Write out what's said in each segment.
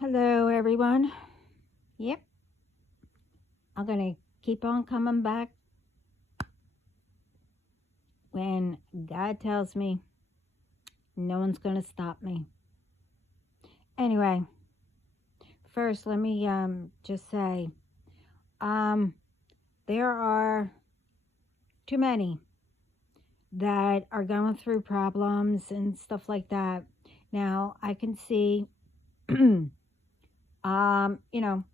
Hello, everyone. Yep, I'm going to keep on coming back when God tells me no one's going to stop me. Anyway, first, let me just say um, there are too many that are going through problems and stuff like that. Now, I can see, you know,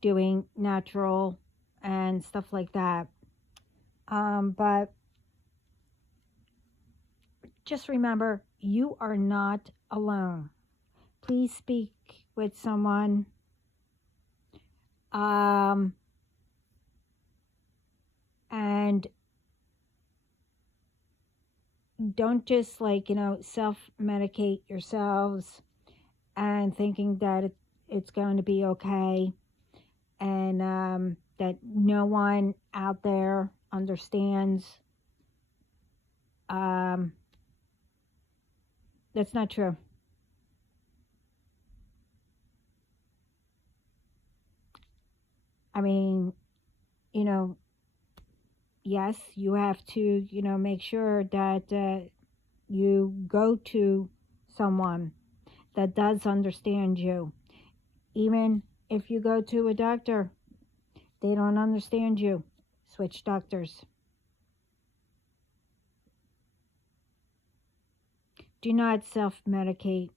doing natural and stuff like that. But just remember, you are not alone. Please speak with someone. Um, and don't just self medicate yourselves and thinking that it's going to be okay and that no one out there understands. Um, that's not true. I mean, you know, yes, you have to, make sure that you go to someone that does understand you. Even if you go to a doctor, they don't understand you. Switch doctors. Do not self medicate.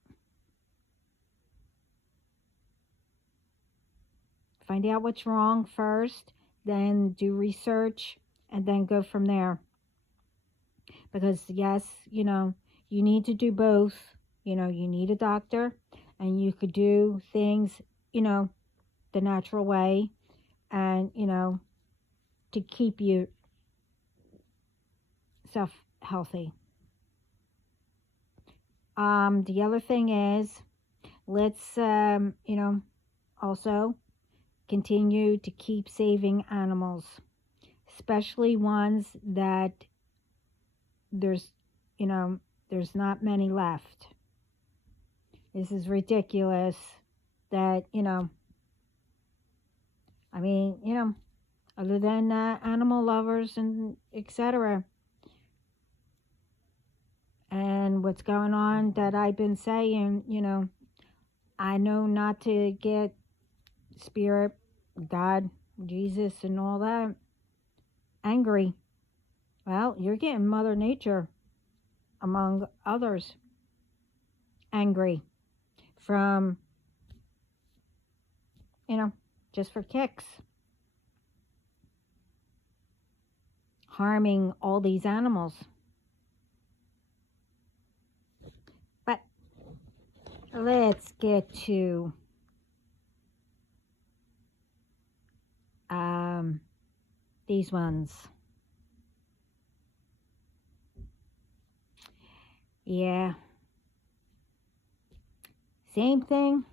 Find out what's wrong first, then do research, and then go from there. Because, yes, you need to do both. You need a doctor, and you could do things, you know, the natural way, and, to keep you self healthy. The other thing is, let's, also continue to keep saving animals, especially ones that there's, you know, there's not many left. This is ridiculous that, I mean, other than animal lovers and etc. And what's going on that I've been saying, I know not to get spirit, God, Jesus, and all that angry. Well, you're getting Mother Nature, among others, angry from, you know, just for kicks, harming all these animals. But let's get to these ones. Yeah. Same thing,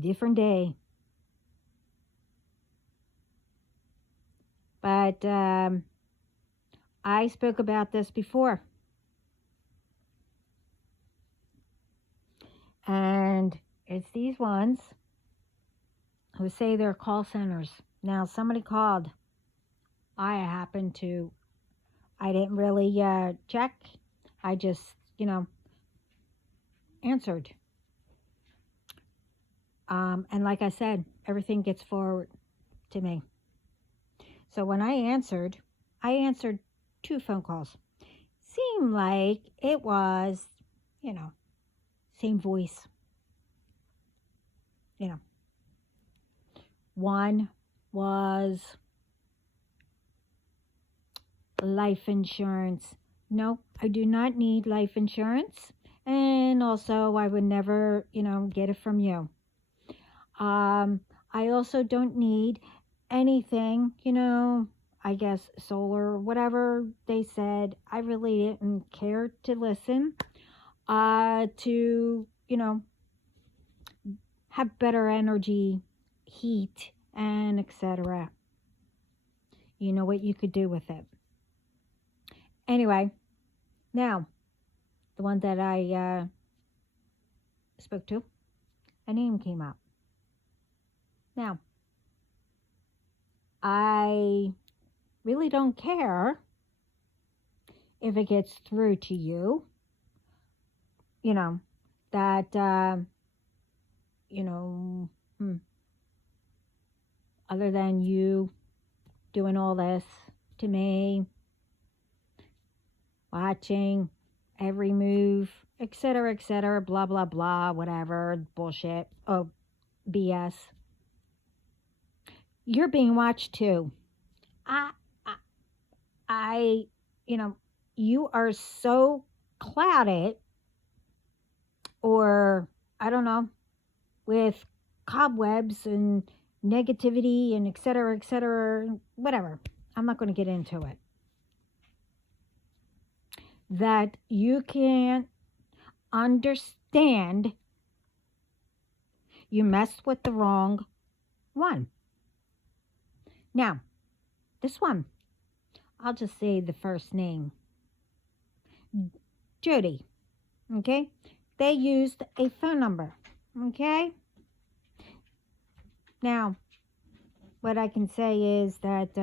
different day. But I spoke about this before. And it's these ones who say they're call centers. Now, somebody called. I didn't really check. I just, answered. And like I said, everything gets forward to me. So when I answered 2 phone calls. Seemed like it was, you know, same voice. One was life insurance. No, I do not need life insurance. And also, I would never, get it from you. Um, I also don't need anything, I guess solar, whatever they said. I really didn't care to listen to, have better energy, heat, and etc. You know what you could do with it. Anyway, now the one that I spoke to, a name came up. Now, I really don't care if it gets through to you, you know, that, you know, other than you doing all this to me, watching every move, etc., blah, blah, blah, whatever, bullshit, oh, BS. You're being watched too. I, I, I, you know, you are so clouded, or I don't know, with cobwebs and negativity and etc., whatever. I'm not going to get into it. That you can't understand you messed with the wrong one. Now, this one, I'll just say the first name. Jody. Okay? They used a phone number. Okay? Now, what I can say is that,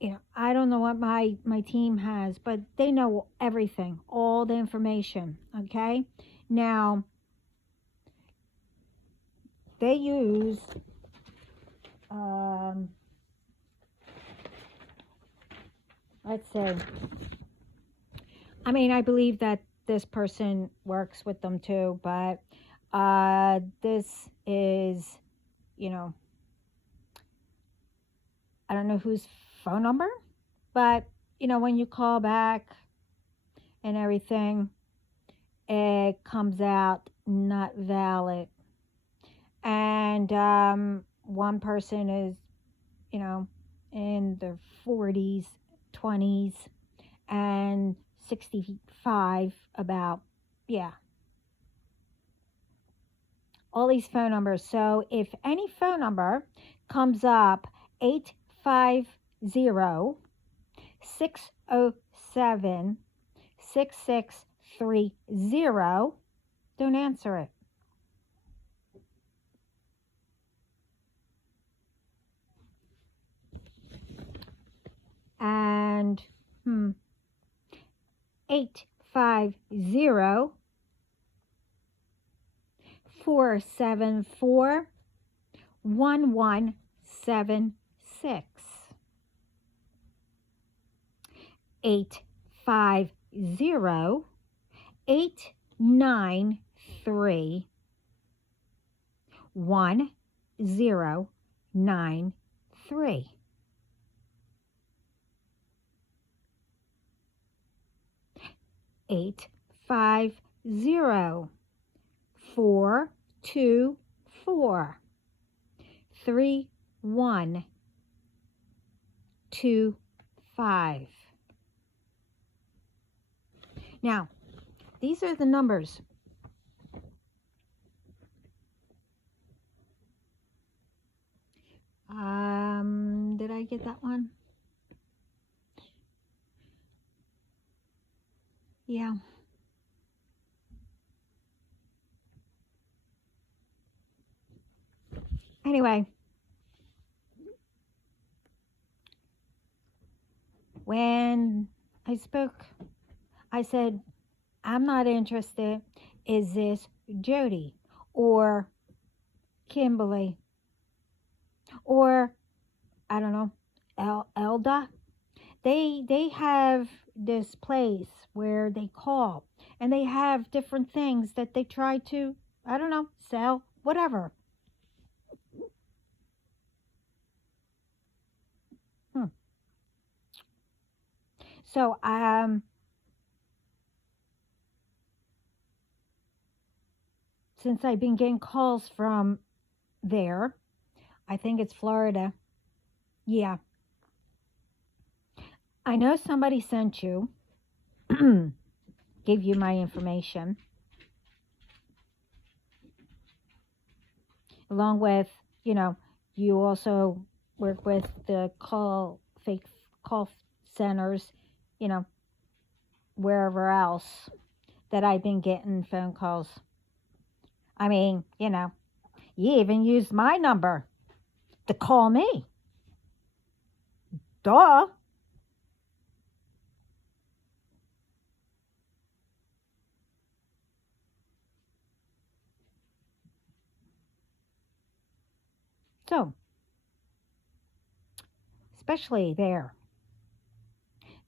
you know, I don't know what my team has, but they know everything, all the information. Okay? Now, they use, let's say, I mean, I believe that this person works with them too, but this is, you know, I don't know whose phone number, but, you know, when you call back and everything, it comes out not valid. And one person is, you know, in their 40s, 20s, and 65 about, yeah. All these phone numbers. So if any phone number comes up 850-607-6630, don't answer it. And 850-474-1176. 850-893-1093. 850-424-3125. Now, these are the numbers. Did I get that one? Yeah. Anyway, when I spoke, I said, I'm not interested. Is this Jody or Kimberly or, I don't know, Elda? They have this place where they call and they have different things that they try to, I don't know, sell, whatever. So, since I've been getting calls from there, I think it's Florida. Yeah. I know somebody sent you, gave you my information, along with, you know, you also work with the fake call centers, you know, wherever else that I've been getting phone calls. I mean, you even used my number to call me. Duh. So, especially there,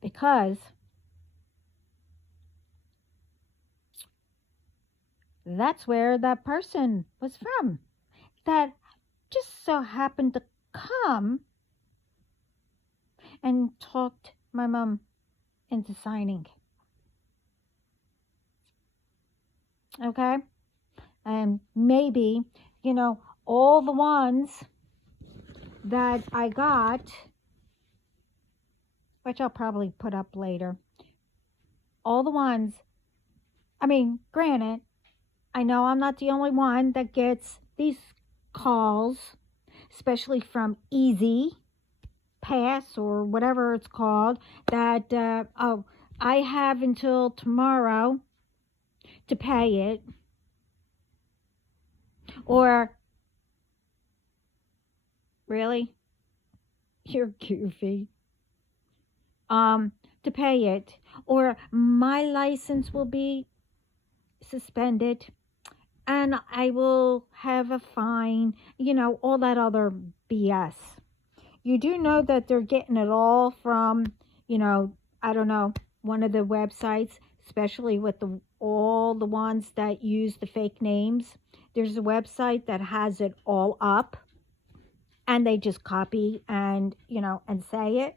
because that's where that person was from that just so happened to come and talked my mom into signing. Okay? And maybe, all the ones that I got, which I'll probably put up later, all the ones, I mean, granted, I know I'm not the only one that gets these calls, especially from Easy Pass or whatever it's called, that, I have until tomorrow to pay it. Or, really? You're goofy. To pay it. Or my license will be suspended and I will have a fine, all that other BS. You do know that they're getting it all from, I don't know, one of the websites, especially with all the ones that use the fake names. There's a website that has it all up and they just copy and, and say it.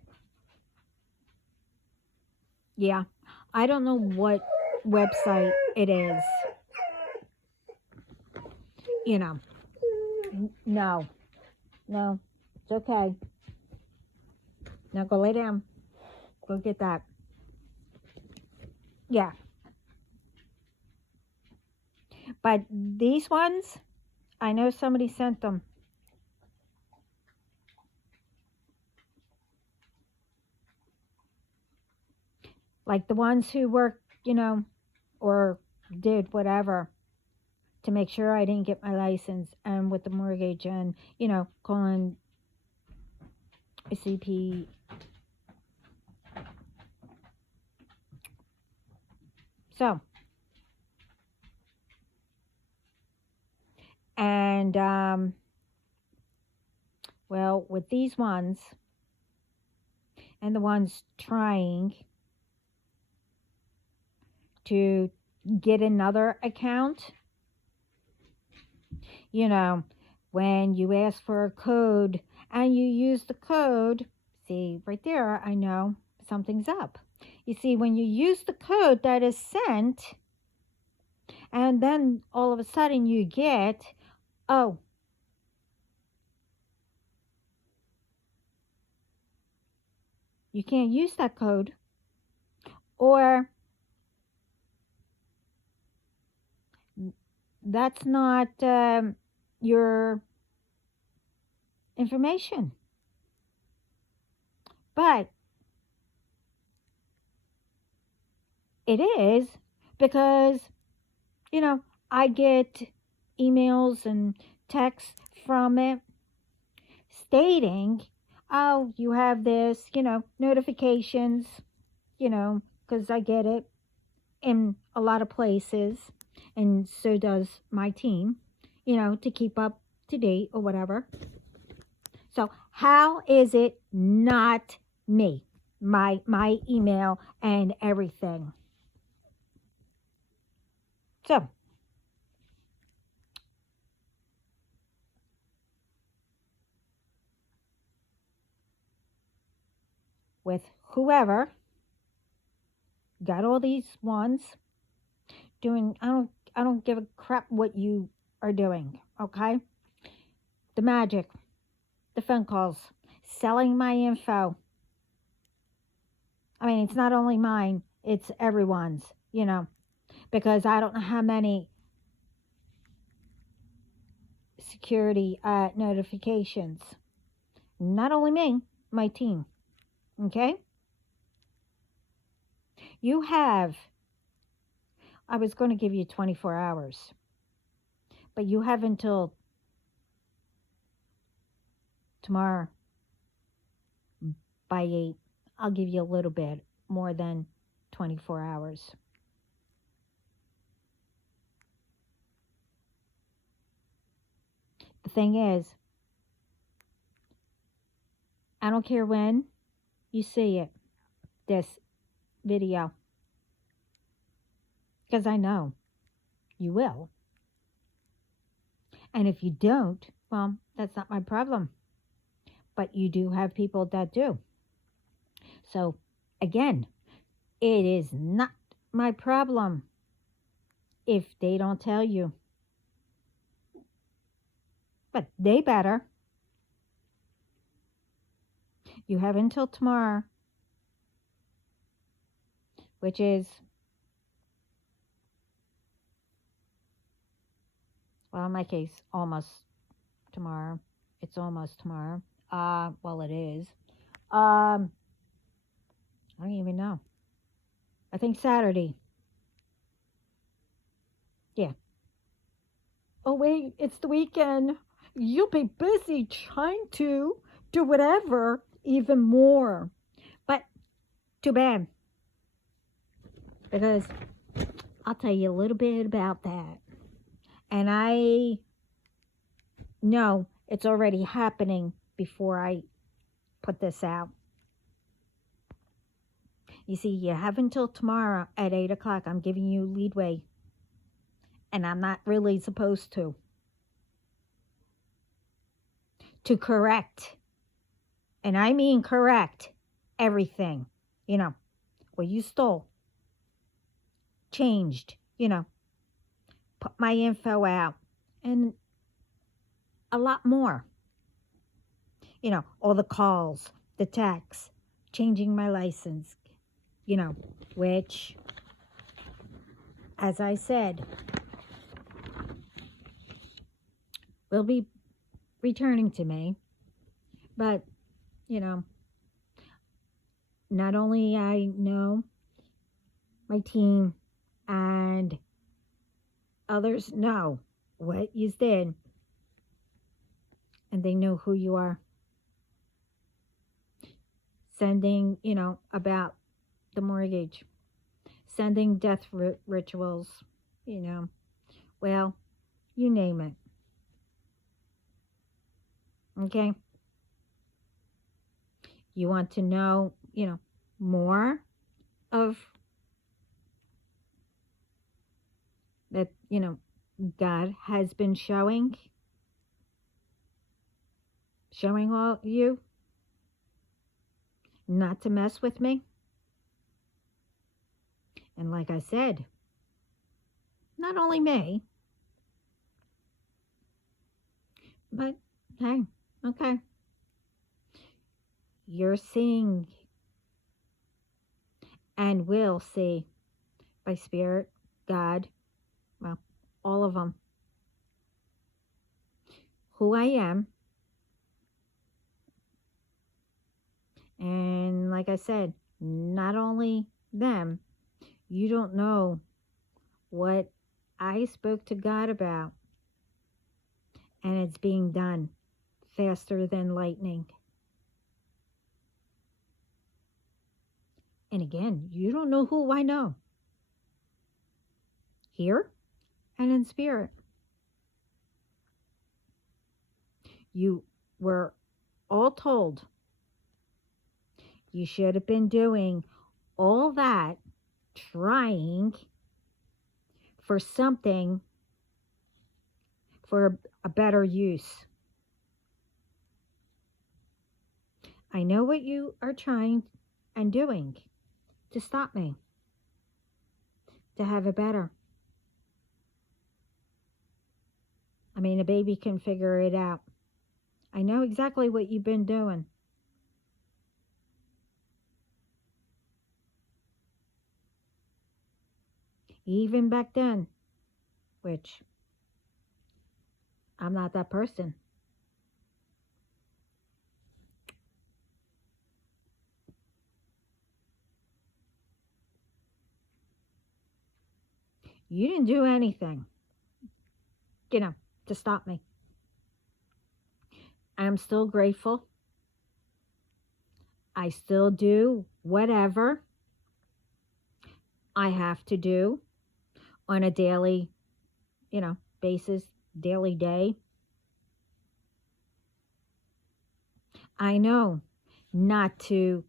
Yeah. I don't know what website it is. No. No. It's okay. Now go lay down. Go get that. Yeah. But these ones, I know somebody sent them. Like the ones who worked, or did whatever to make sure I didn't get my license and with the mortgage and, calling a CP. So, and, well, with these ones and the ones trying to get another account, when you ask for a code and you use the code, see right there, I know something's up. You see, when you use the code that is sent, and then all of a sudden you get, oh, you can't use that code, or that's not your information. But it is because, I get emails and texts from it stating, oh, you have this, notifications, because I get it in a lot of places, and so does my team, to keep up to date or whatever. So how is it not me? My email and everything. So with whoever got all these ones doing, I don't give a crap what you are doing, okay? The magic, the phone calls, selling my info. I mean, it's not only mine, it's everyone's, because I don't know how many security notifications. Not only me, my team. Okay? You have I was going to give you 24 hours, but you have until tomorrow by 8. I'll give you a little bit more than 24 hours. The thing is, I don't care when you see it, this video, because I know you will. And if you don't, well, that's not my problem. But you do have people that do. So, again, it is not my problem if they don't tell you. But they better. You have until tomorrow, which is, well, in my case, almost tomorrow. It's almost tomorrow. Well, it is. I don't even know. I think Saturday. Yeah. Oh, wait, it's the weekend. You'll be busy trying to do whatever, even more. But too bad. Because I'll tell you a little bit about that. And I know it's already happening before I put this out. You see, you have until tomorrow at 8 o'clock. I'm giving you leadway. And I'm not really supposed to correct. And I mean correct everything. You know, what you stole. Changed. You know, put my info out. And a lot more. You know, all the calls, the texts, changing my license. You know, which, as I said, will be returning to me. But, you know, not only I know, my team and others know what you did, and they know who you are. Sending, you know, about the mortgage, sending death rituals, you know, well, you name it. Okay? You want to know, you know, more of that, you know, God has been showing all you not to mess with me. And like I said, not only me, but hey, okay. You're seeing and will see by Spirit, God, well, all of them, who I am. And like I said, not only them, you don't know what I spoke to God about. And it's being done faster than lightning. And again, you don't know who I know. Here and in spirit. You were all told you should have been doing all that, trying for something for a better use. I know what you are trying and doing to stop me, to have it better. I mean, a baby can figure it out. I know exactly what you've been doing. Even back then, which I'm not that person. You didn't do anything, to stop me. I'm still grateful. I still do whatever I have to do on a daily, basis, daily day. I know not to,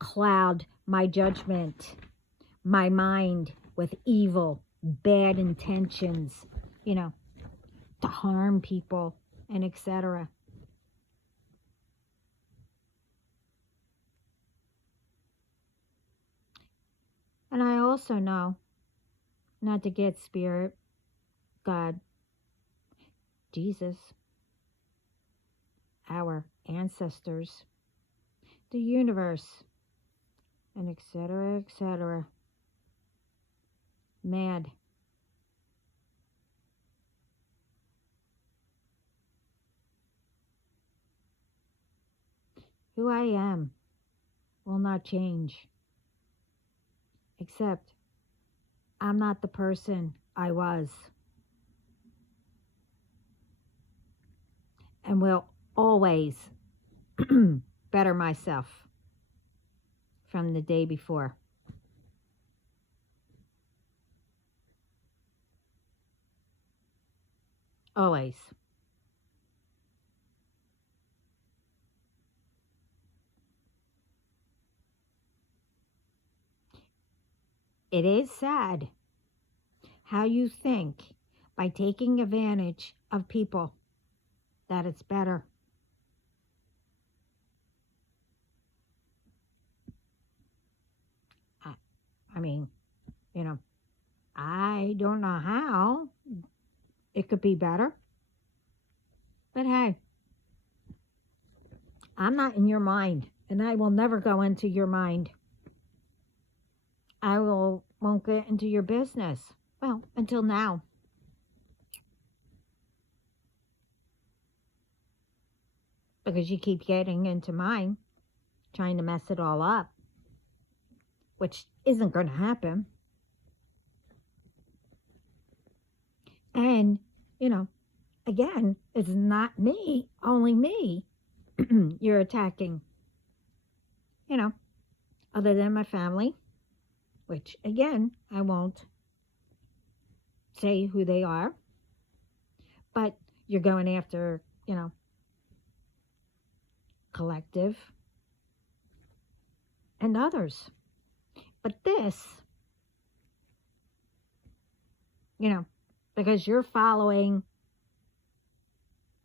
cloud my judgment, my mind with evil, bad intentions, to harm people and etc. And I also know not to get spirit, God, Jesus, our ancestors, the universe, and etc., etc. Mad. Who I am will not change, except I'm not the person I was and will always better myself from the day before. Always. It is sad how you think by taking advantage of people that it's better. I mean, I don't know how it could be better. But hey, I'm not in your mind, and I will never go into your mind. I won't get into your business. Well, until now. Because you keep getting into mine, trying to mess it all up, which isn't going to happen. And, again, it's not me, only me you're attacking, other than my family, which, again, I won't say who they are, but you're going after, collective and others. But this, because you're following,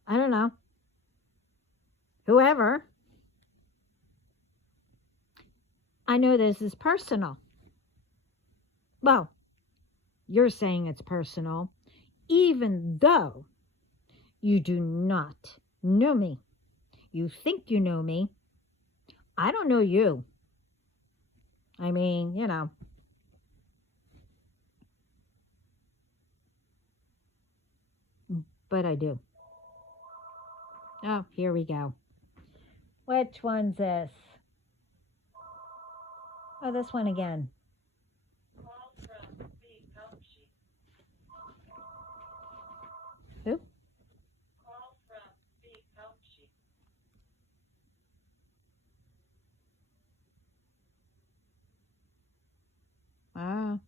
I don't know, whoever, I know this is personal. Well, you're saying it's personal, even though you do not know me. You think you know me. I don't know you. I mean, but I do. Oh, here we go. Which one's this? Oh, this one again. Who? Wow.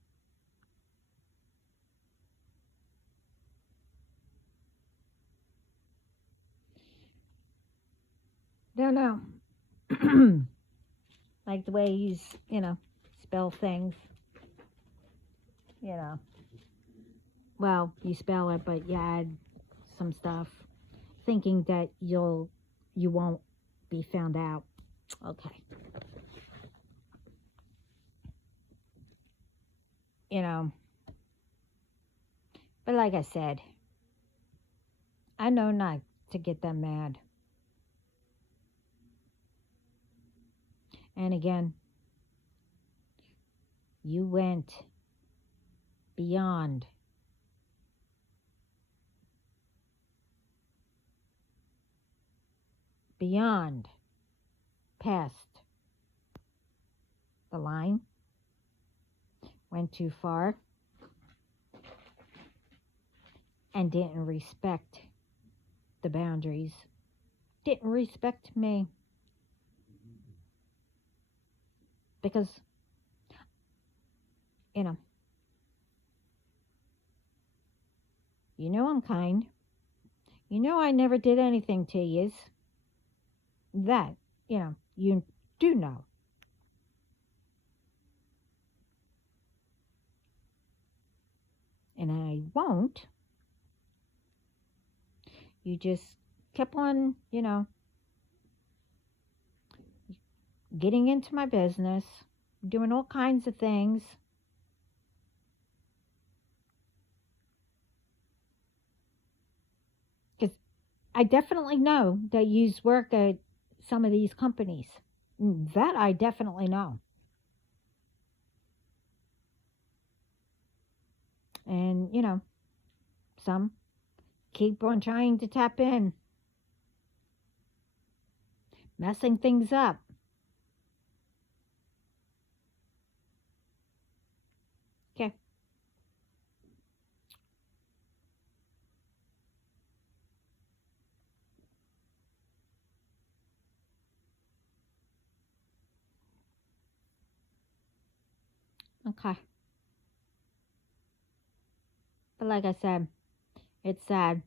Don't know. Like the way he's, spell things. Well, you spell it, but you add some stuff, thinking that you won't be found out. Okay. But like I said, I know not to get them mad. And again, you went beyond past the line went too far and didn't respect the boundaries, didn't respect me. Because, you know, I'm kind. I never did anything to yous. That, you do know. And I won't. You just kept on, getting into my business, doing all kinds of things. Because I definitely know that you work at some of these companies. That I definitely know. And, some keep on trying to tap in, messing things up. Okay. Okay. But like I said, it's sad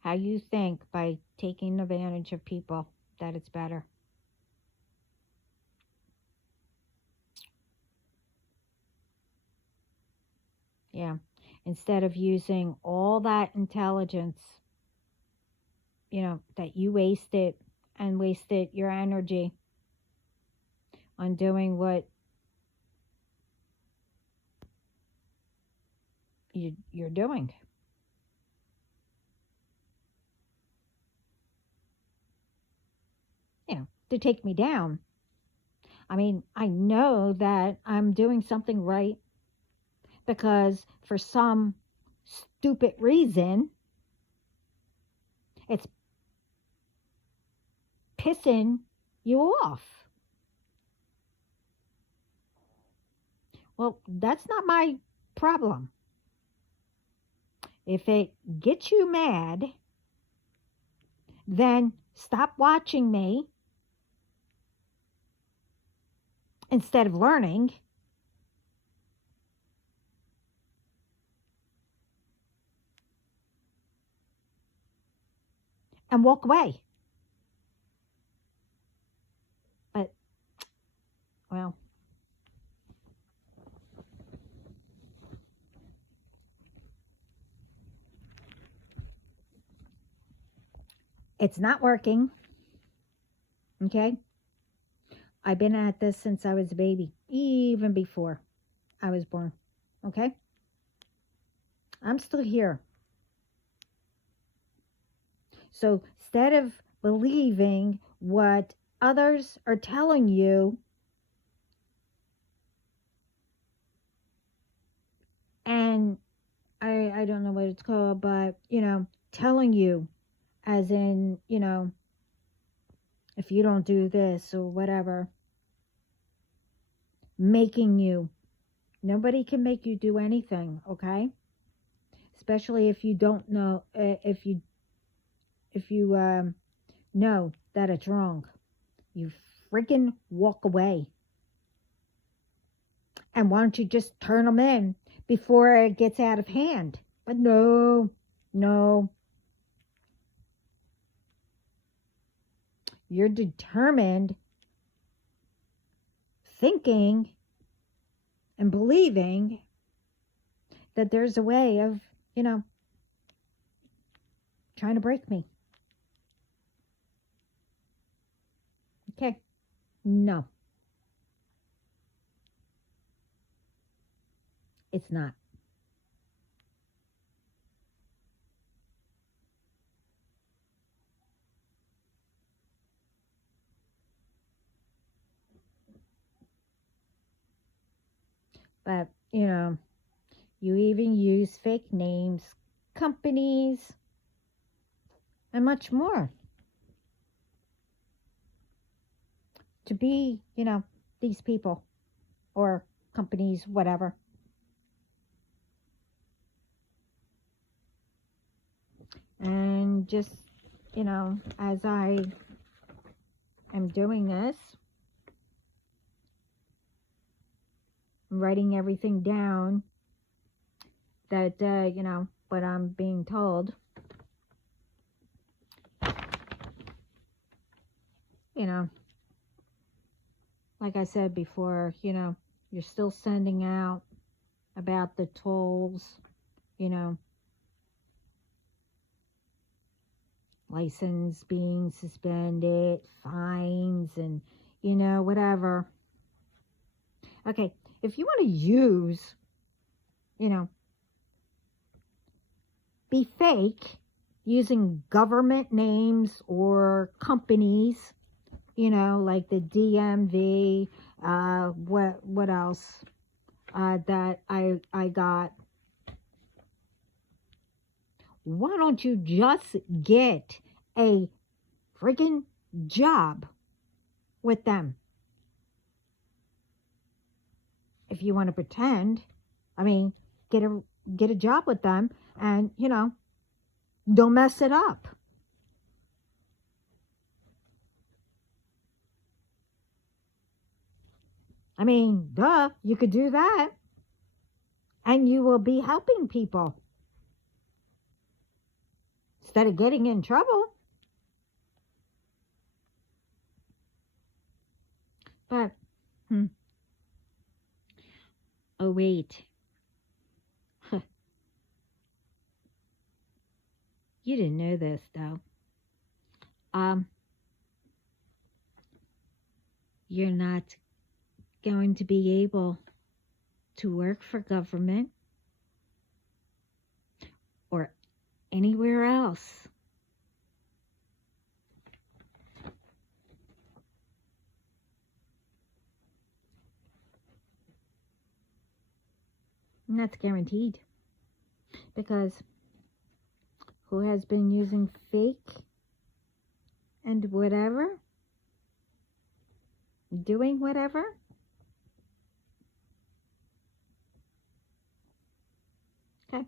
how you think by taking advantage of people that it's better. Yeah. Instead of using all that intelligence, that you wasted and wasted your energy on doing what you're doing. To take me down. I mean, I know that I'm doing something right because for some stupid reason, it's pissing you off. Well, that's not my problem. If it gets you mad, then stop watching me instead of learning and walk away. But, well, it's not working. Okay? I've been at this since I was a baby, even before I was born. Okay? I'm still here. So instead of believing what others are telling you, and I don't know what it's called, but telling you, as in, if you don't do this or whatever, making you. Nobody can make you do anything, okay? Especially if you don't know, if you know that it's wrong. You freaking walk away. And why don't you just turn them in before it gets out of hand? But no, no. You're determined, thinking and believing that there's a way of, trying to break me. Okay. No, it's not. But, you even use fake names, companies, and much more to be, these people or companies, whatever. And just, as I am doing this, I'm writing everything down that, what I'm being told. Like I said before, you're still sending out about the tolls, license being suspended, fines, and, whatever. Okay, if you want to use, be fake using government names or companies, like the DMV, what else that I got. Why don't you just get a freaking job with them? If you want to pretend, get a job with them, and don't mess it up. Duh, you could do that, and you will be helping people instead of getting in trouble. But, oh wait, you didn't know this though. You're not going to be able to work for government or anywhere else. And that's guaranteed. Because who has been using fake and whatever, doing whatever? Okay.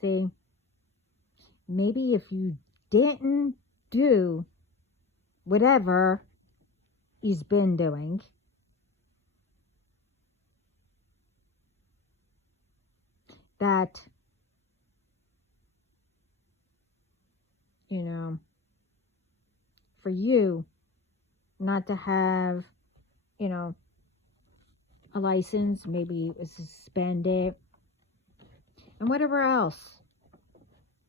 See, maybe if you didn't do whatever he's been doing, that, for you not to have, a license, maybe it was suspended, and whatever else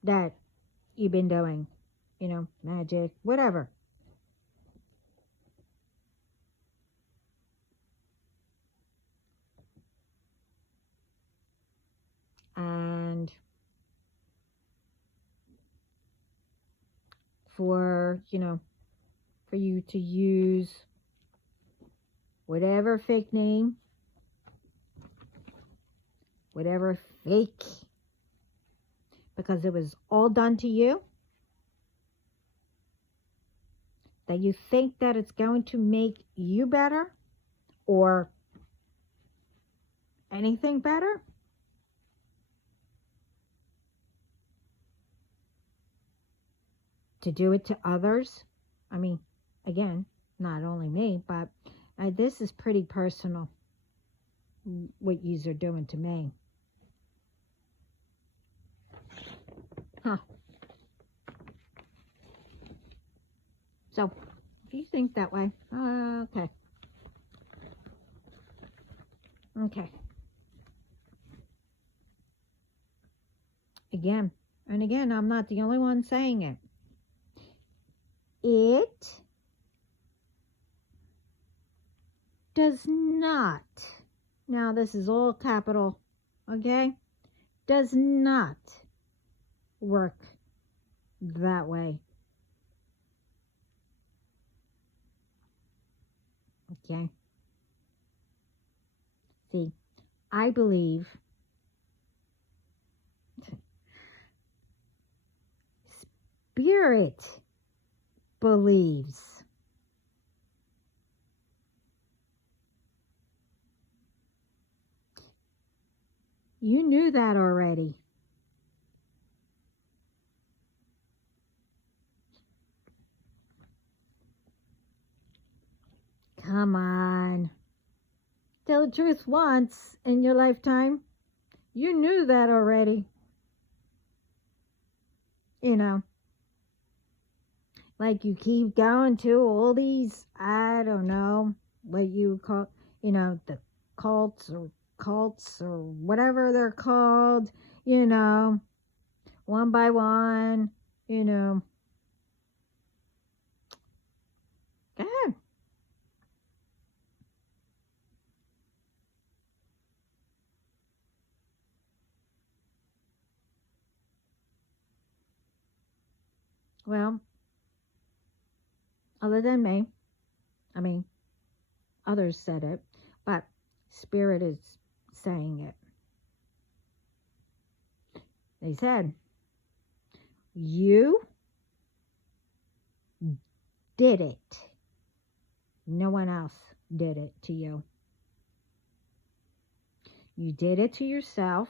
that you've been doing, magic, whatever. And for you to use whatever fake name, whatever fake, because it was all done to you, that you think that it's going to make you better or anything better. To do it to others. Again, not only me, but this is pretty personal, what yous are doing to me. Huh. So, if you think that way, okay. Okay. Again, and again, I'm not the only one saying it. It does not, now this is all capital, okay, does not work that way. Okay. See, I believe spirit believes. You knew that already. Come on. Tell the truth once in your lifetime. You knew that already. You know, like you keep going to all these, I don't know what you call, the cults or whatever they're called, one by one, Go ahead. Well, other than me, I mean, others said it, but Spirit is saying it. They said, you did it. No one else did it to you. You did it to yourself,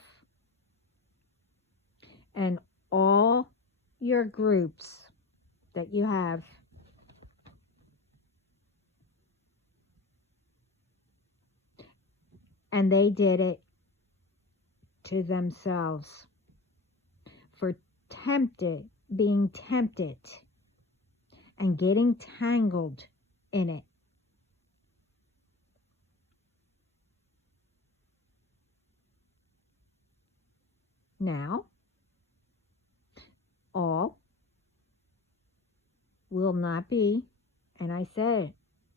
and all your groups that you have. And they did it to themselves for being tempted and getting tangled in it. Now, all will not be, and I said it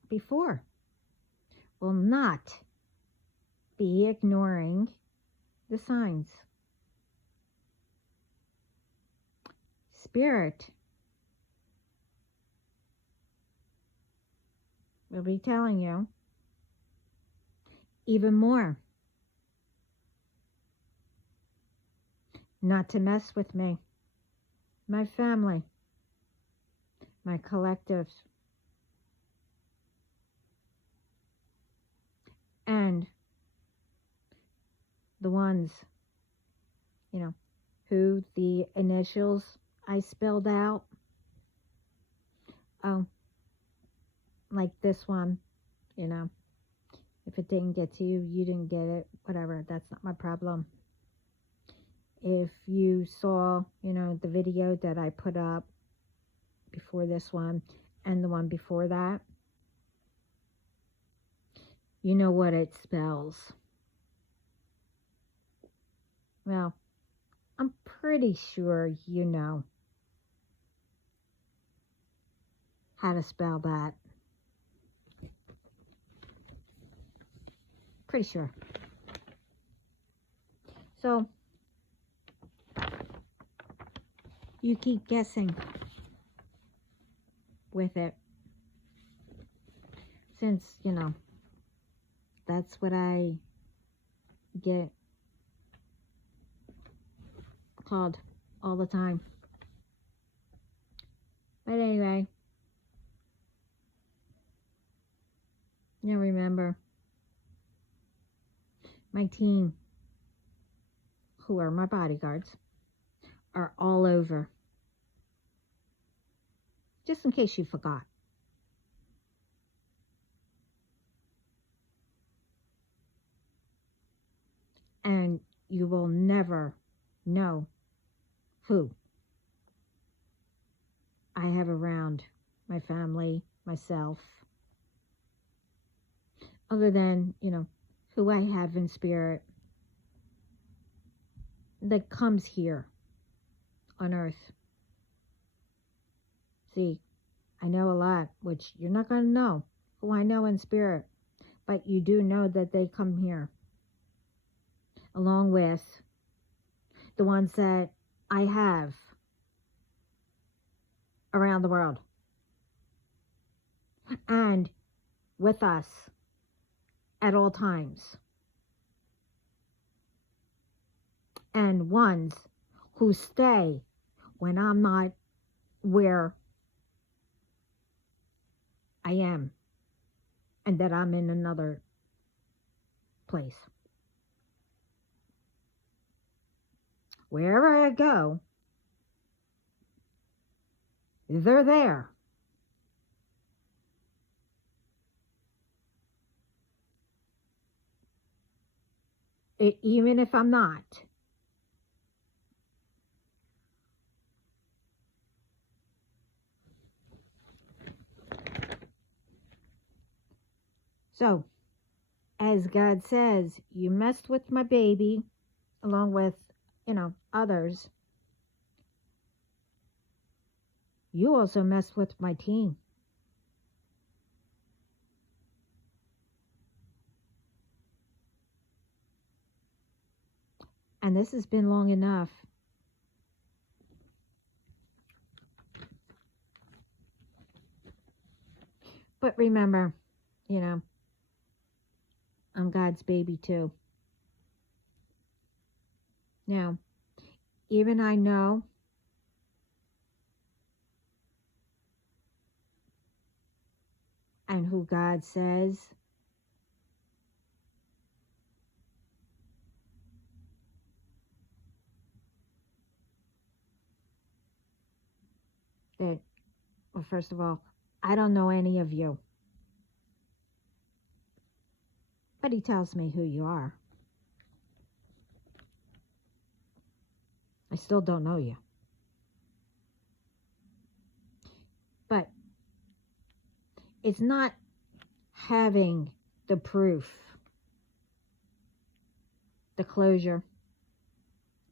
before, will not be ignoring the signs. Spirit will be telling you even more not to mess with me, my family, my collective, and the ones, who the initials I spelled out. Oh, like this one, if it didn't get to you, you didn't get it, whatever, that's not my problem. If you saw, the video that I put up before this one and the one before that, you know what it spells. Well, I'm pretty sure you know how to spell that. Pretty sure. So, you keep guessing with it. Since, that's what I get called all the time. But anyway, remember, my team, who are my bodyguards, are all over. Just in case you forgot. And you will never know who I have around my family, myself, other than, who I have in spirit that comes here on earth. See, I know a lot, which you're not going to know who I know in spirit, but you do know that they come here, along with the ones that I have around the world, and with us at all times, and ones who stay when I'm not where I am, and that I'm in another place. wherever I go, they're there. Even if I'm not. So, as God says, you messed with my baby, along with, others. You also messed with my team. And this has been long enough. But remember, I'm God's baby too. Now, even I know and who God says that, well, first of all, I don't know any of you. But he tells me who you are. I still don't know you. But it's not having the proof, the closure,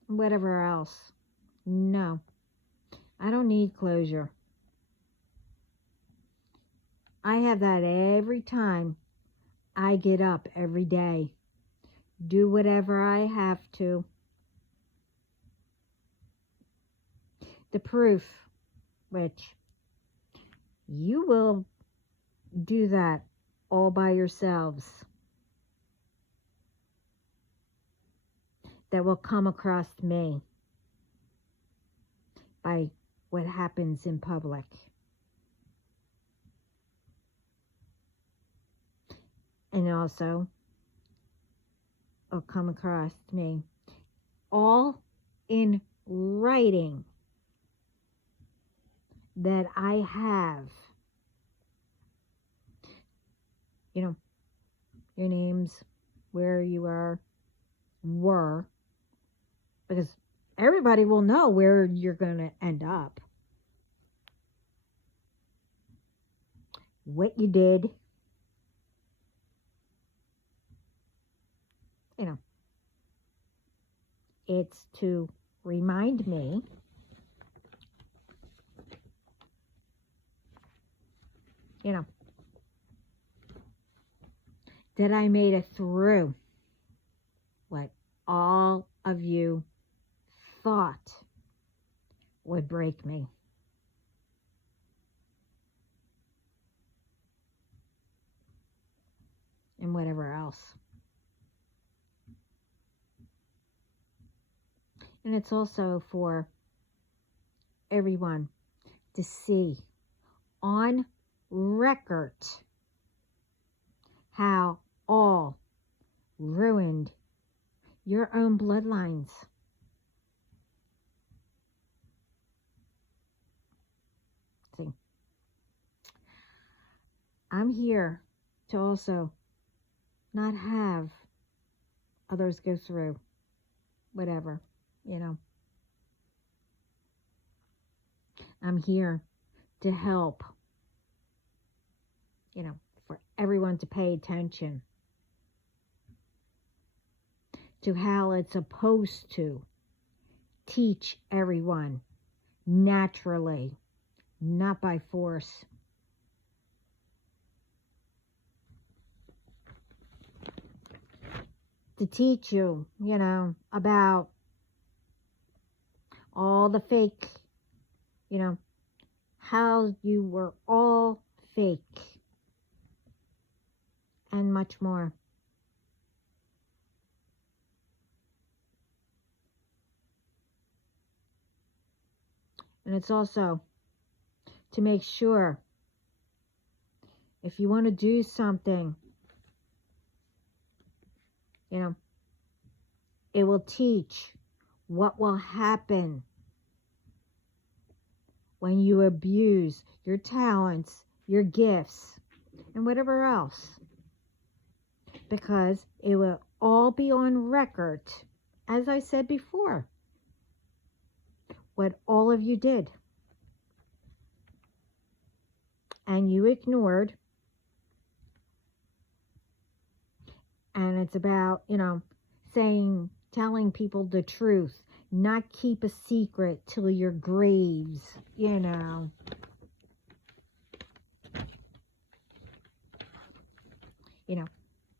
whatever else. No, I don't need closure. I have that every time I get up every day. Do whatever I have to. The proof, which you will do that all by yourselves, that will come across me by what happens in public. And also will come across me all in writing that I have. Your names, where you were, because everybody will know where you're going to end up. What you did. It's to remind me that I made it through what all of you thought would break me. And whatever else. And it's also for everyone to see on record how all ruined your own bloodlines. See, I'm here to also not have others go through whatever, I'm here to help, for everyone to pay attention to how it's supposed to teach everyone naturally, not by force. To teach you, about all the fake, how you were all fake, and much more. And it's also to make sure if you want to do something, it will teach what will happen when you abuse your talents, your gifts, and whatever else. Because it will all be on record, as I said before, what all of you did. And you ignored. And it's about, telling people the truth, not keep a secret till your graves,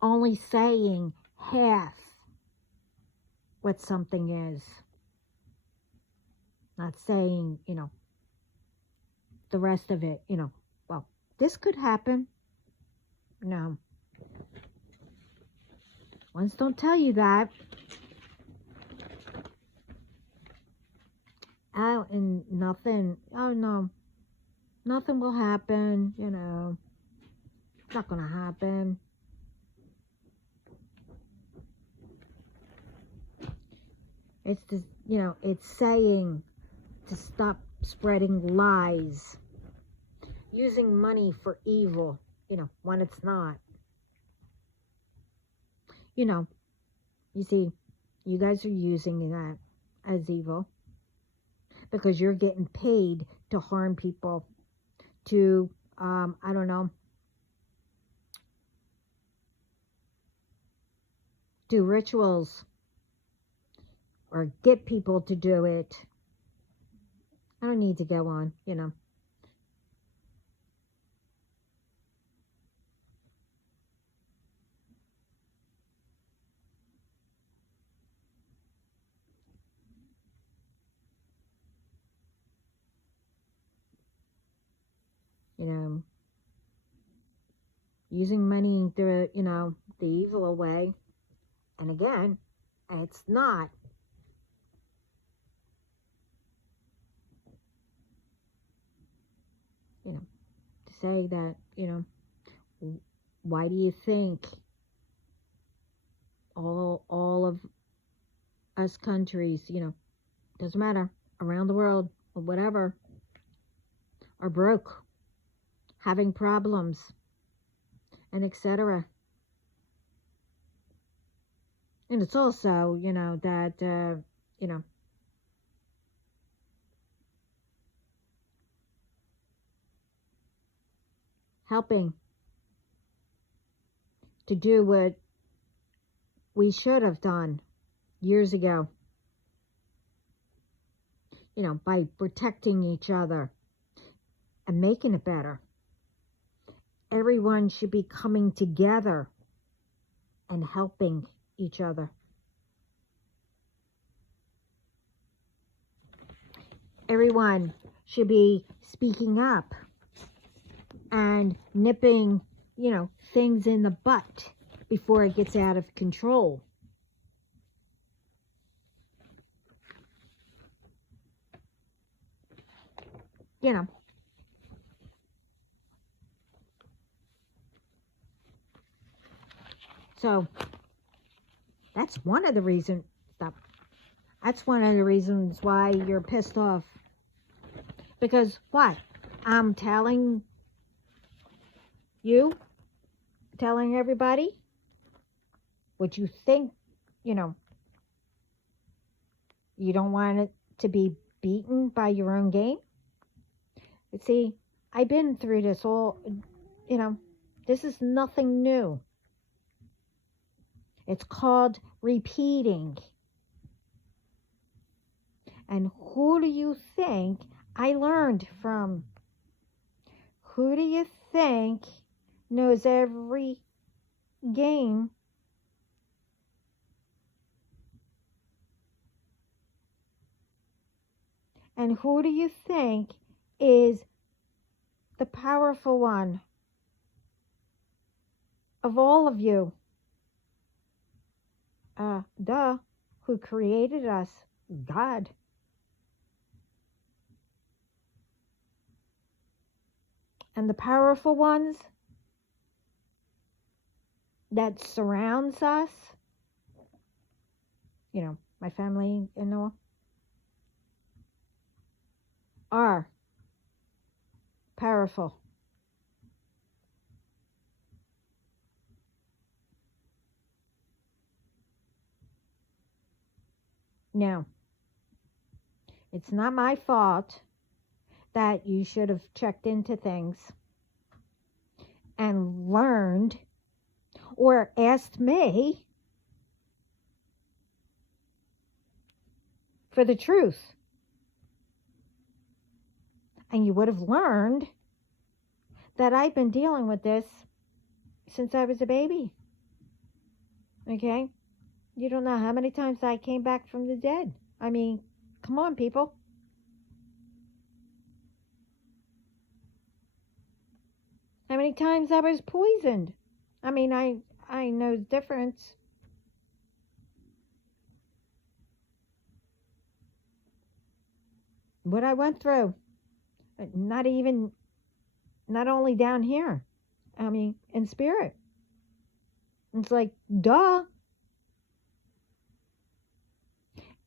only saying half what something is, not saying, the rest of it, well, this could happen. No. Ones don't tell you that. Oh, and nothing, oh no, nothing will happen, it's not gonna happen. It's just, it's saying to stop spreading lies, using money for evil, when it's not. You see, you guys are using that as evil because you're getting paid to harm people, to, I don't know, do rituals or get people to do it. I don't need to go on, using money the evil way. And again, it's not. To say that, why do you think all of us countries, doesn't matter, around the world or whatever, are broke, having problems, and etc. And it's also, that, helping to do what we should have done years ago, by protecting each other and making it better. Everyone should be coming together and helping each other. Everyone should be speaking up and nipping, things in the butt before it gets out of control. So that's one of the reasons. That's one of the reasons why you're pissed off. Because what? I'm telling you, telling everybody what you think, you don't want it to be beaten by your own game. But see, I've been through this all, this is nothing new. It's called repeating. And who do you think I learned from? Who do you think knows every game? And who do you think is the powerful one of all of you? Who created us? God. And the powerful ones that surrounds us, my family, are powerful. Now, it's not my fault that you should have checked into things and learned or asked me for the truth. And you would have learned that I've been dealing with this since I was a baby. Okay? You don't know how many times I came back from the dead. I mean, come on, people. How many times I was poisoned? I mean, I know the difference. What I went through. Not only down here. I mean, in spirit. It's like, duh.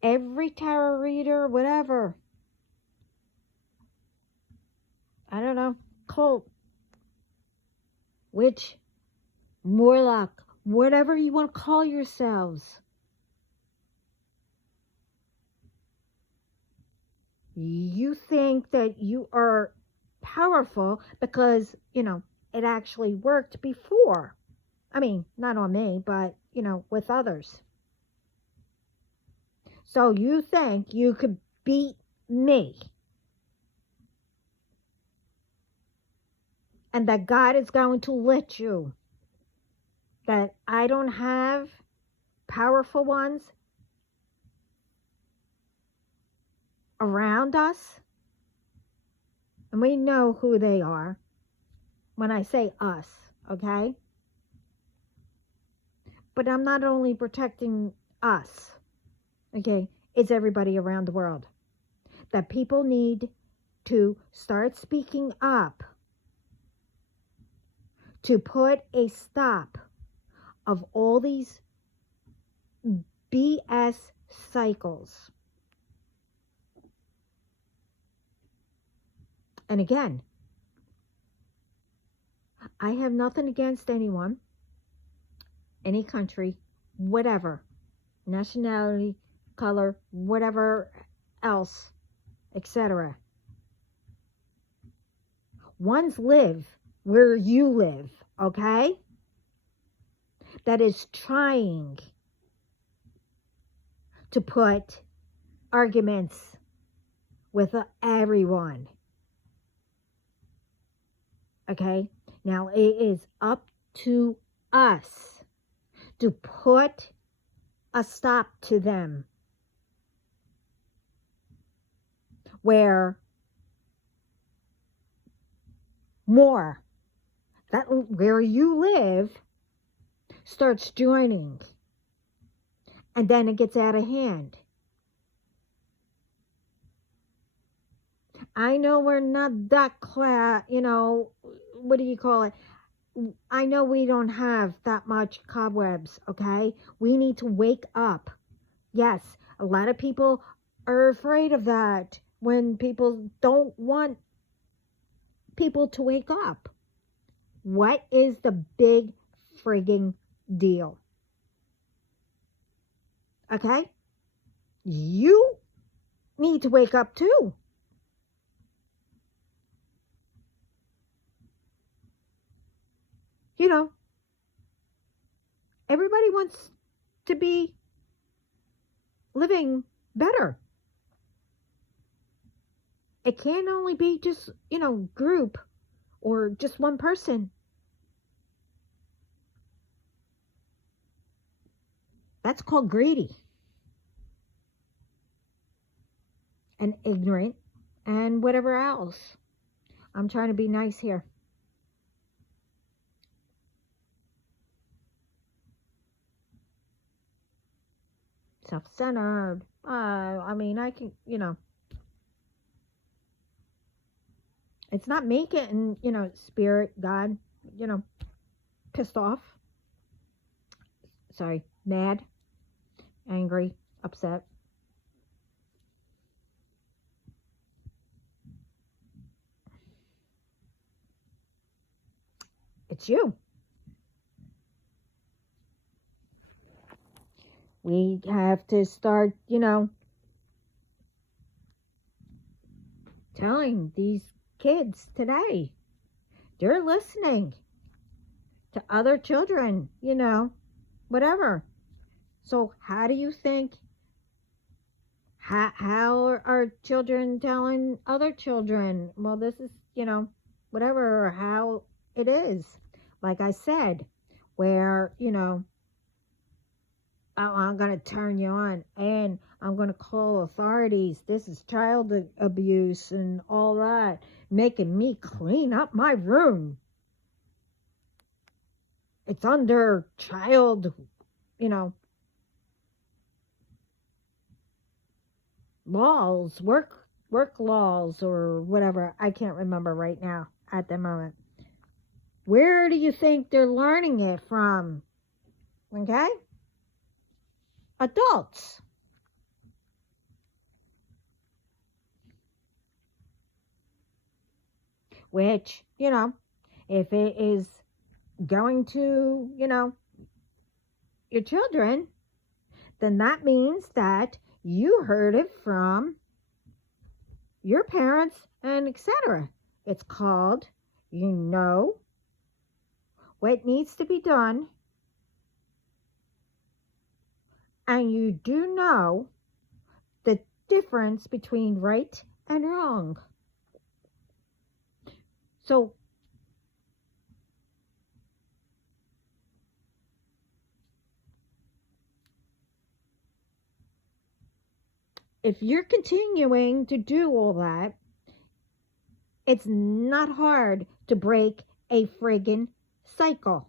Every tarot reader, whatever. I don't know. Cult. Witch. Warlock. Whatever you want to call yourselves. You think that you are powerful because, it actually worked before. I mean, not on me, but, with others. So you think you could beat me. And that God is going to let you. That I don't have powerful ones around us. And we know who they are when I say us, okay? But I'm not only protecting us, okay? It's everybody around the world. That people need to start speaking up to put a stop of all these BS cycles. And again, I have nothing against anyone, any country, whatever, nationality, color, whatever else, etc. Ones live where you live, okay? That is trying to put arguments with everyone. Okay? Now it is up to us to put a stop to them. Where more, that where you live, starts joining. And then it gets out of hand. I know we're not that class, what do you call it? I know we don't have that much cobwebs, okay? We need to wake up. Yes, a lot of people are afraid of that when people don't want people to wake up. What is the big frigging deal? Okay? You need to wake up too. Everybody wants to be living better. It can't only be just, group or just one person. That's called greedy and ignorant and whatever else. I'm trying to be nice here. Self-centered. I mean, I can, it's not me getting, spirit, God, pissed off. Sorry, mad, angry, upset. It's you. We have to start, telling these kids today. They're listening to other children, whatever. So how do you think, how are children telling other children, well, this is, whatever, how it is. Like I said, where, oh, I'm going to turn you on and I'm going to call authorities. This is child abuse and all that, making me clean up my room. It's under child, laws, work laws or whatever. I can't remember right now at the moment. Where do you think they're learning it from? Okay? Adults. Which, if it is going to, your children, then that means that you heard it from your parents and etc. It's called, what needs to be done, and you do know the difference between right and wrong. So if you're continuing to do all that, it's not hard to break a friggin' cycle.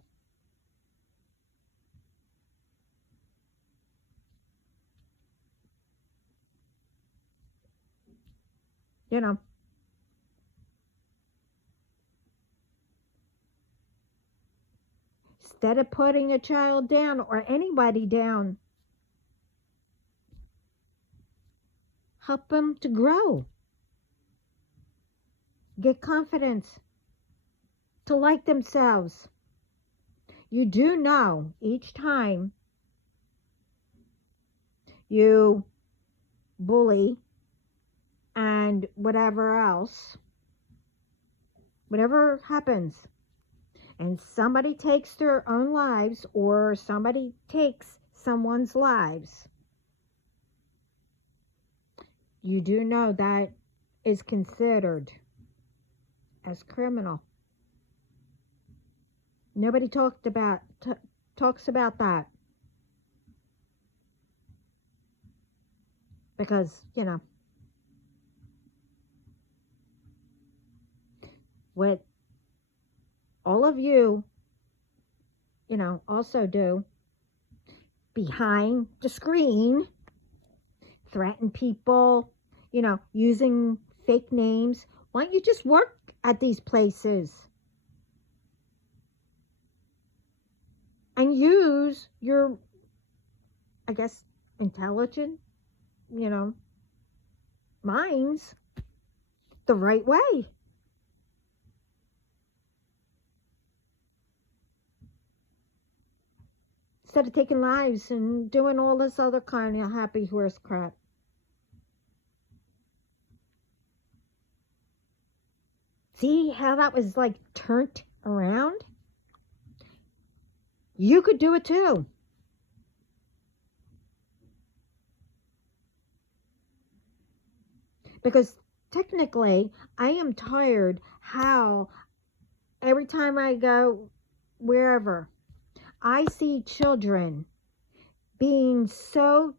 Instead of putting a child down or anybody down, help them to grow, get confidence, to like themselves. You do know each time you bully and whatever else, whatever happens, and somebody takes their own lives or somebody takes someone's lives, you do know that is considered as criminal. Nobody talks about that. Because, what all of you, also do behind the screen, threaten people, using fake names. Why don't you just work at these places and use your, I guess, intelligent, minds the right way? Instead of taking lives and doing all this other kind of happy horse crap. See how that was like turned around? You could do it too. Because technically, I am tired how every time I go wherever, I see children being so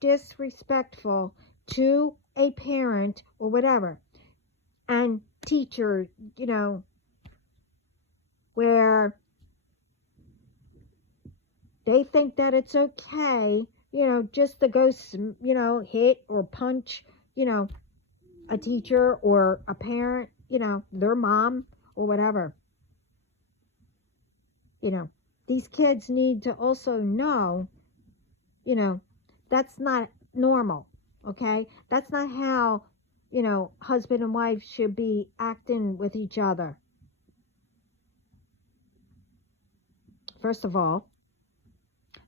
disrespectful to a parent or whatever, and teacher, where they think that it's okay, just to go, hit or punch, a teacher or a parent, their mom or whatever. These kids need to also know, that's not normal, okay? That's not how, husband and wife should be acting with each other. first of all,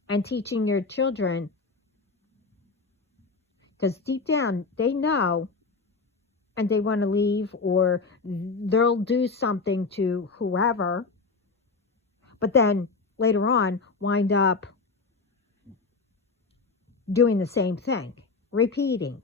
and teaching your children, because deep down they know and they want to leave, or they'll do something to whoever, but then later on wind up doing the same thing, repeating.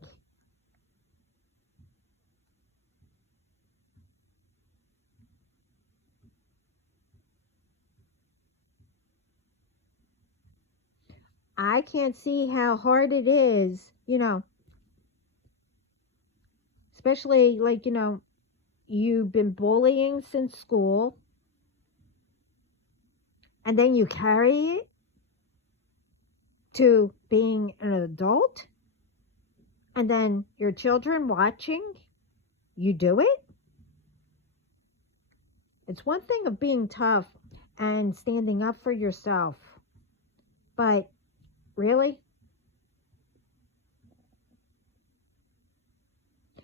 I can't see how hard it is, especially like, you've been bullying since school, and then you carry it to being an adult, and then your children watching you do it. It's one thing of being tough and standing up for yourself, but really,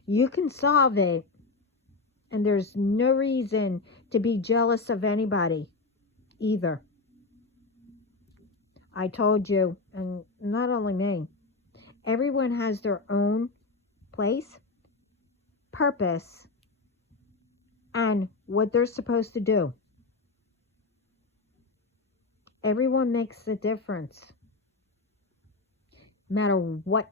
you can solve it, and there's no reason to be jealous of anybody either. I told you, and not only me, everyone has their own place, purpose, and what they're supposed to do. Everyone makes a difference, no matter what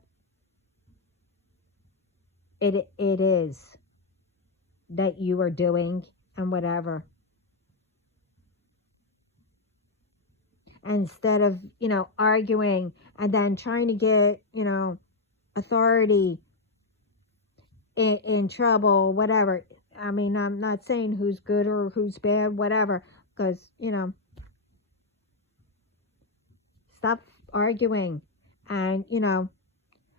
it is that you are doing and whatever. Instead of, arguing and then trying to get, authority in trouble, whatever. I mean, I'm not saying who's good or who's bad, whatever, because, stop arguing and,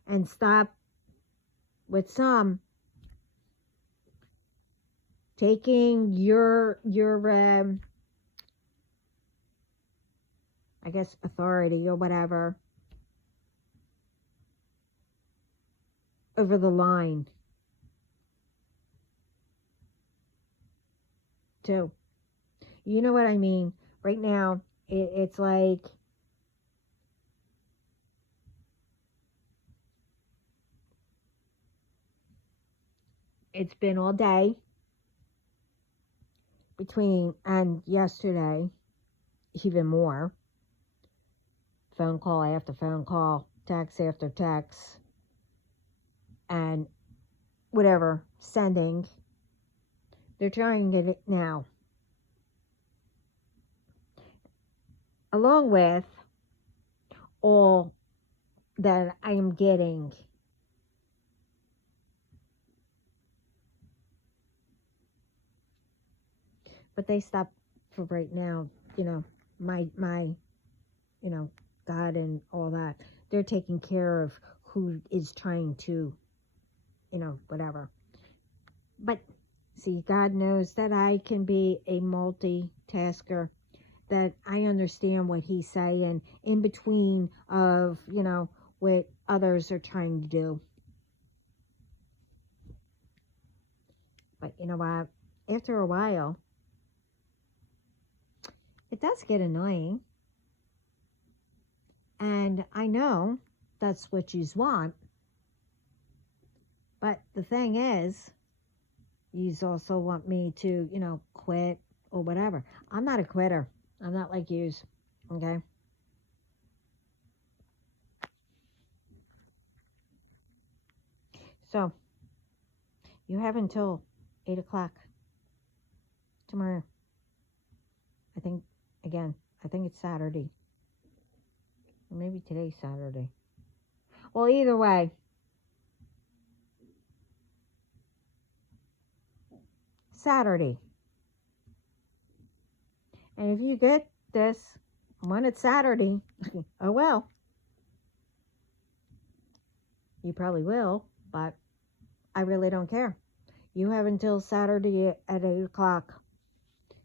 and stop with some taking your I guess authority or whatever over the line too. You know what I mean? Right now, it's like it's been all day between, and yesterday even more, phone call after phone call, text after text, and whatever, sending. They're trying to get it now. Along with all that I am getting. But they stop for right now, my God and all that. They're taking care of who is trying to, whatever. But see, God knows that I can be a multitasker, that I understand what he's saying in between of, what others are trying to do. But you know what? After a while, it does get annoying. And I know that's what you want. But the thing is, you also want me to, quit or whatever. I'm not a quitter. I'm not like yous. Okay? So, you have until 8 o'clock tomorrow. I think it's Saturday. Or maybe today's Saturday. Well, either way, Saturday. And if you get this when it's Saturday, oh well. You probably will, but I really don't care. You have until Saturday at 8 o'clock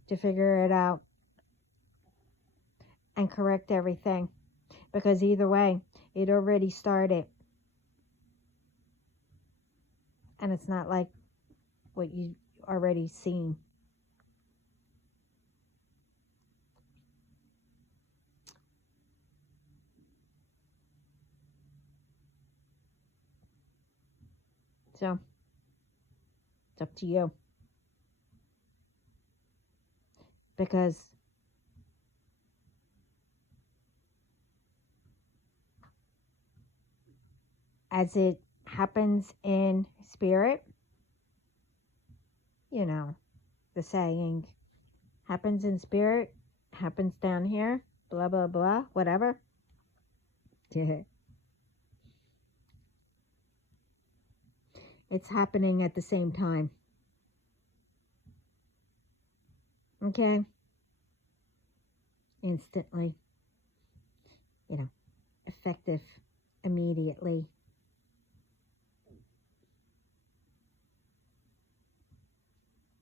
to figure it out and correct everything. Because either way, it already started. And it's not like what you already seen. So, it's up to you. Because as it happens in spirit, you know, the saying, happens in spirit, happens down here, blah, blah, blah, whatever. It's happening at the same time. Okay? Instantly. Effective immediately.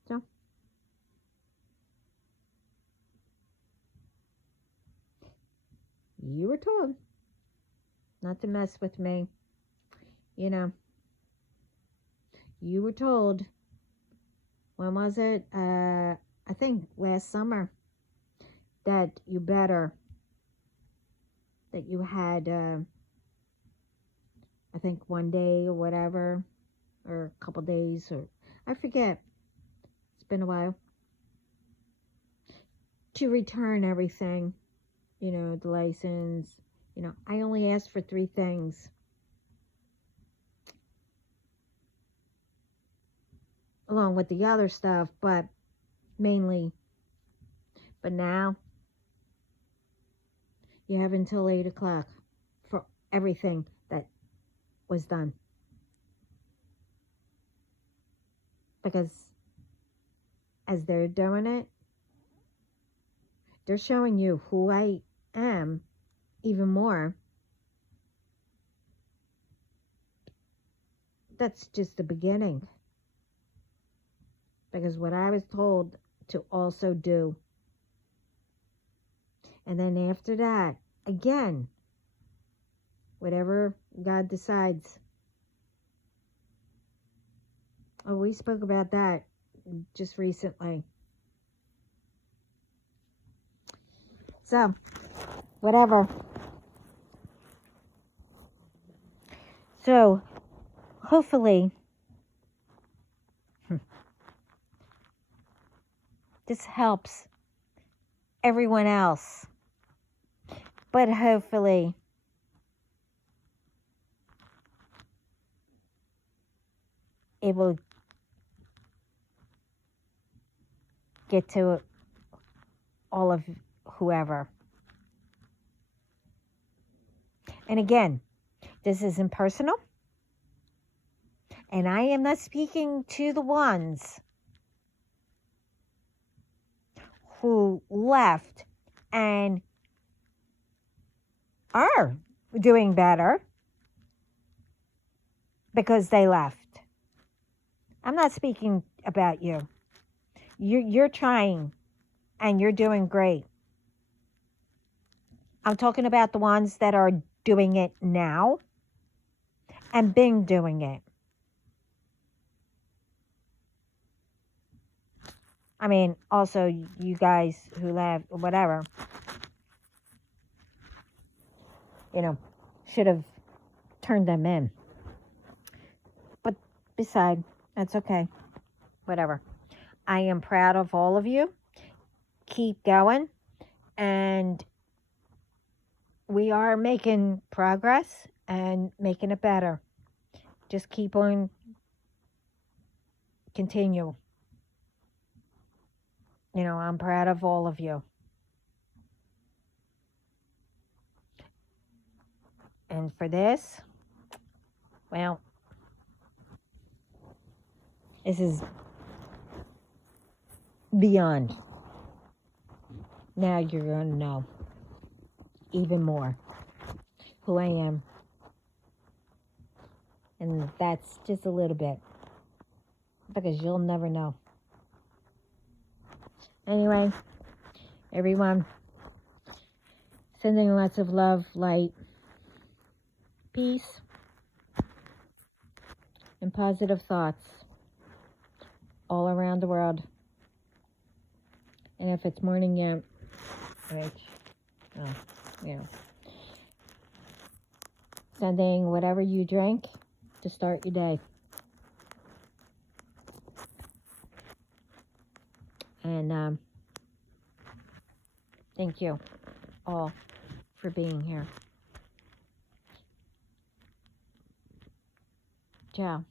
So, you were told not to mess with me. You were told, when was it? I think last summer, that you had, I think 1 day or whatever, or a couple days, or I forget. It's been a while. To return everything, the license. I only asked for 3 things. Along with the other stuff, but mainly. But now, you have until 8 o'clock for everything that was done. Because as they're doing it, they're showing you who I am even more. That's just the beginning. Because what I was told to also do. And then after that, again, whatever God decides. Oh, we spoke about that just recently. So, whatever. So, hopefully, this helps everyone else. But hopefully, it will get to all of whoever. And again, this isn't personal. And I am not speaking to the ones who left and are doing better because they left. I'm not speaking about you. You're trying and you're doing great. I'm talking about the ones that are doing it now and been doing it. I mean, also you guys who left, whatever, should have turned them in. But beside, that's okay. Whatever. I am proud of all of you. Keep going. And we are making progress and making it better. Just keep on, continue. I'm proud of all of you. And for this, well, this is beyond. Now you're going to know even more who I am. And that's just a little bit. Because you'll never know. Anyway, everyone, sending lots of love, light, peace, and positive thoughts all around the world. And if it's morning yet, sending whatever you drink to start your day. And thank you all for being here. Ciao.